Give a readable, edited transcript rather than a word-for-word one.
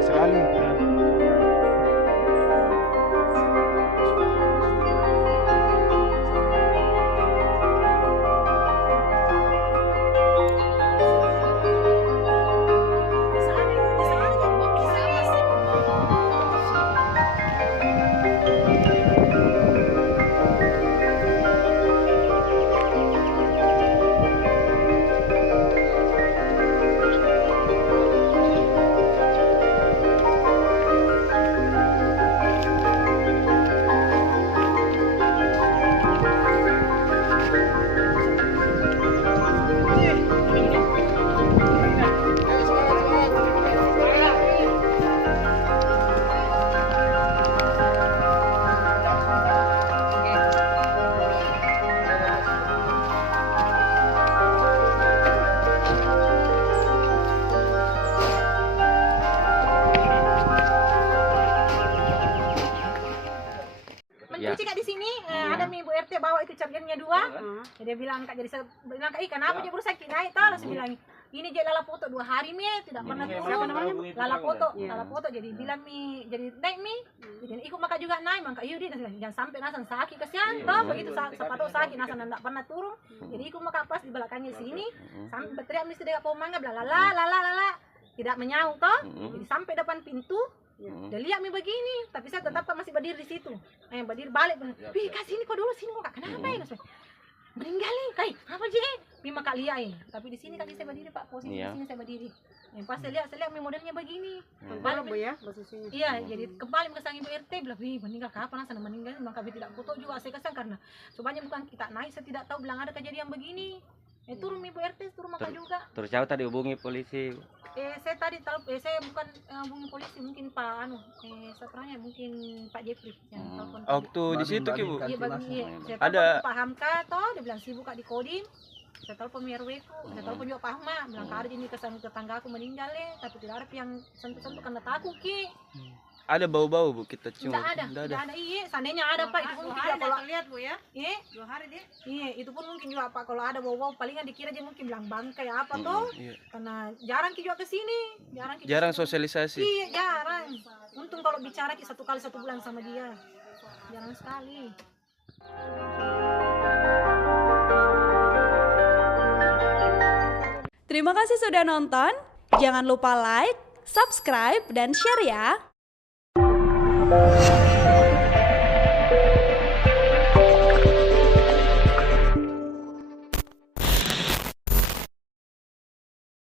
Sayang sekali. Mencuci Kak di sini, ada nih Bu RT bawa itu chargernya 2. Dia bilang Kak, jadi saya bilang Kak, kenapa dia baru sakit naik toh? Langsung bilang, ini dia lala foto 2 hari mi tidak pernah turun. Lala foto jadi bilang mi jadi naik mi. Jadi ikut maka juga naik, maka yudi jangan sampai nasan sakit kasihan toh, begitu sepatu sakit nasan tidak pernah turun. Jadi ikut maka pas di belakangnya sini sampai berteriak mesti dia pau mangga bla lala tidak menyaut toh. Jadi sampai depan pintu dia lihat mi begini, tapi saya tetap masih berdiri di situ. Berdiri balik, "Pi, kasih ini kok dulu sini kok kenapa ya?" Meninggal nih, kai, apa je? Mi maka lihat tapi di sini kali saya berdiri Pak, posisi di sini saya berdiri. Pas saya lihat mi modelnya begini. Kembali Bu ya posisinya. Iya, jadi kembali ke sang Ibu RT bilang, "Wih, meninggal kapan sana meninggal?" Maka kami tidak foto juga, saya kesan karena sebenarnya bukan kita naik, saya tidak tahu bilang ada kejadian begini. Turun Ibu RT, turun maka juga. Terus siapa tadi hubungi polisi? Saya tadi saya bukan hubungi polisi, mungkin Pak saya tanya mungkin Pak Jeffrey yang telepon. Waktu di situ Ki Bu. Iya, saya Ada Pak Hamka toh, dia bilang sibuk Kak di Kodim. Saya telepon RW ku, saya telepon juga Pak Ahmad, bilang Kak ada ini kesan tetangga aku meninggal tapi tidak ada yang sentuh-sentuh karena takut Ki. Ada bau-bau Bu kita cium. Tidak ada. Iya, seandainya ada Pak, itu pun mungkin juga kalau lihat Bu ya. Iya, 2 hari dia. Iya, itu pun mungkin juga Pak kalau ada bau-bau palingan dikira aja mungkin bilang bangkai apa toh. Iya. Karena jarang Ki juga ke sini, Jarang sosialisasi. Iya, jarang. Untung kalau bicara Ki 1 kali 1 bulan sama dia. Jarang sekali. Terima kasih sudah nonton. Jangan lupa like, subscribe, dan share ya.